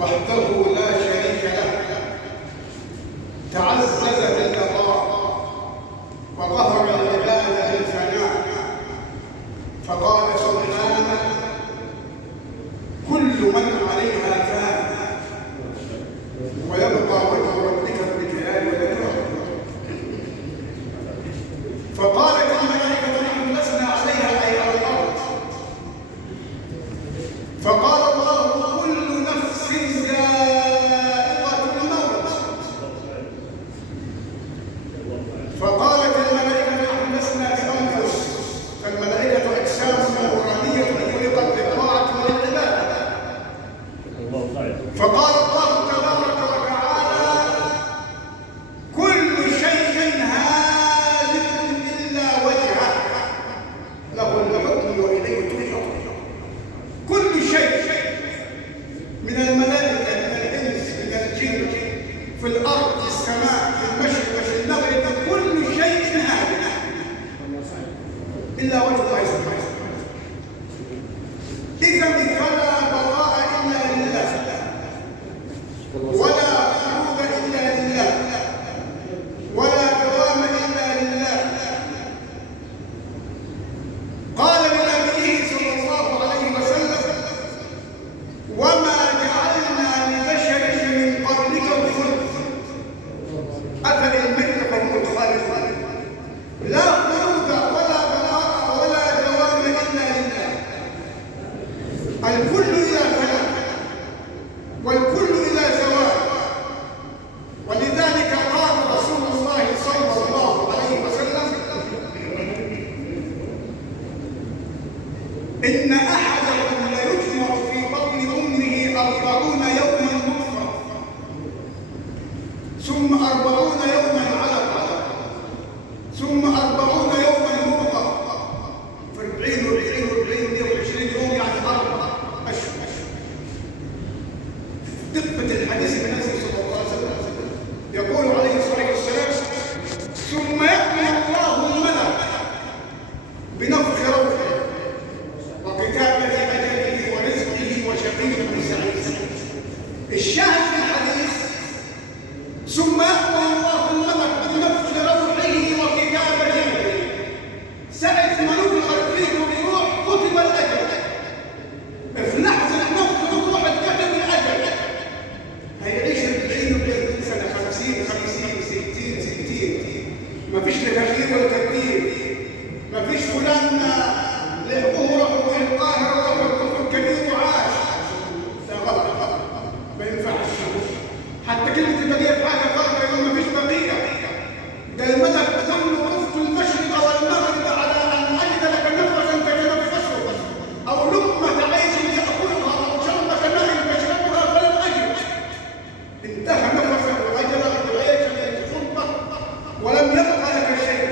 وحده لا شريك له، تعزز بالبقاء وظهر العباد بالفناء، فقال سبحانه: كل من عليها فان ويبقى وجه ربك ذو الجلال والإكرام. فقالت الملائكة: نحن لسنا عليها أي على الأرض. فقال الله: كل نفس ذائقة الموت. فقالت الملائكة: نحن لسنا بأنفس، فالملائكة أجسام نورانية خلقت للطاعة والعبادة. فقال الله تبارك وتعالى: كل شيء هالك إلا وجهه له الحكم وإليه ترجعون. كل شيء من الملائكة، من الإنس، من الجن، في الأرض، في السماء، في المشرق، في المغرب، كل شيء هالك إلا وجه الله سبحانه. إذا فلا بقاء إلا لله، ولا خلود إلا لله، ولا دوام إلا لله. قال لنبيه صلى الله عليه وسلم: وما جعلنا لبشر من قبلك الخلد أفإن مت فهم الخالدون. لا خلود ولا بقاء ولا دوام إلا لله. الكل إلى فناء والكل إلى زوال. ولذلك قال رسول الله صلى الله عليه وسلم: إن أحدكم ليجمع في بطن أمه 40 يوما نطفة، ثم 40 يوما علقة، ثم 40 يوما مضغة، في 40 120 يوم، يعني 4 أشهر. دقة الحديث النبي صلى الله عليه وسلم يقول عليه الصلاة والسلام: ثم يأمر الله الملك بنفخ روحه وكتابة أجله ورزقه وشقي وسعيد. الشاهد في الحديث: ثم يأمر الله الملك بنفخ روحه وكتابة أجله. ساعة ما نفخت فيه الروح كتب الأجل. في لحظة نفخ الروح اتكتب الأجل. هيعيش 40 سنة، 50 60. مفيش تغيير ولا تبديل. مفيش فلان لعبوه راحوا القاهرة راحوا الكفر الكبير وعاش. ده غلط، ما ينفعش. حتى كلمة البقية في حاجة غلط، يقول مفيش بقية. ده الملك كل رفض المشرق والمغرب على أن أجد لك نفسا تتنفسه، أو لقمة عيش تأكلها، أو شربة ماء تشربها، فلم أجد. انتهى نفسك وأجلك وعيشك الشربة ولم يبقى لك شيء.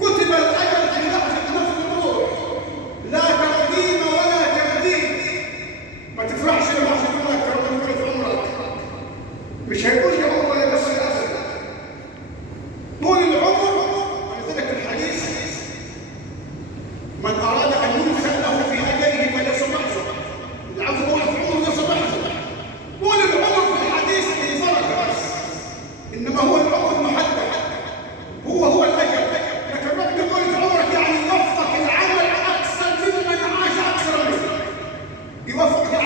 كتب الأجل في لحظة نفس الروح، لا تقديم ولا تبديل. ما تفرحش لما يقول لك ربنا يبارك في عمرك، مش هيقول يا عمر بس الأسد طول العمر. ولذلك الحديث: من أراد أن ينسأ له في أجله فليصبحه. اللي عاوز يقول في عمره يصبحه. طول العمر في الحديث البركة بس، إنما هو العمر محدد، هو الأجل. لكن ربنا يقول في عمرك يعني يوفق العمل أكثر ممن عاش أكثر منه، يوفق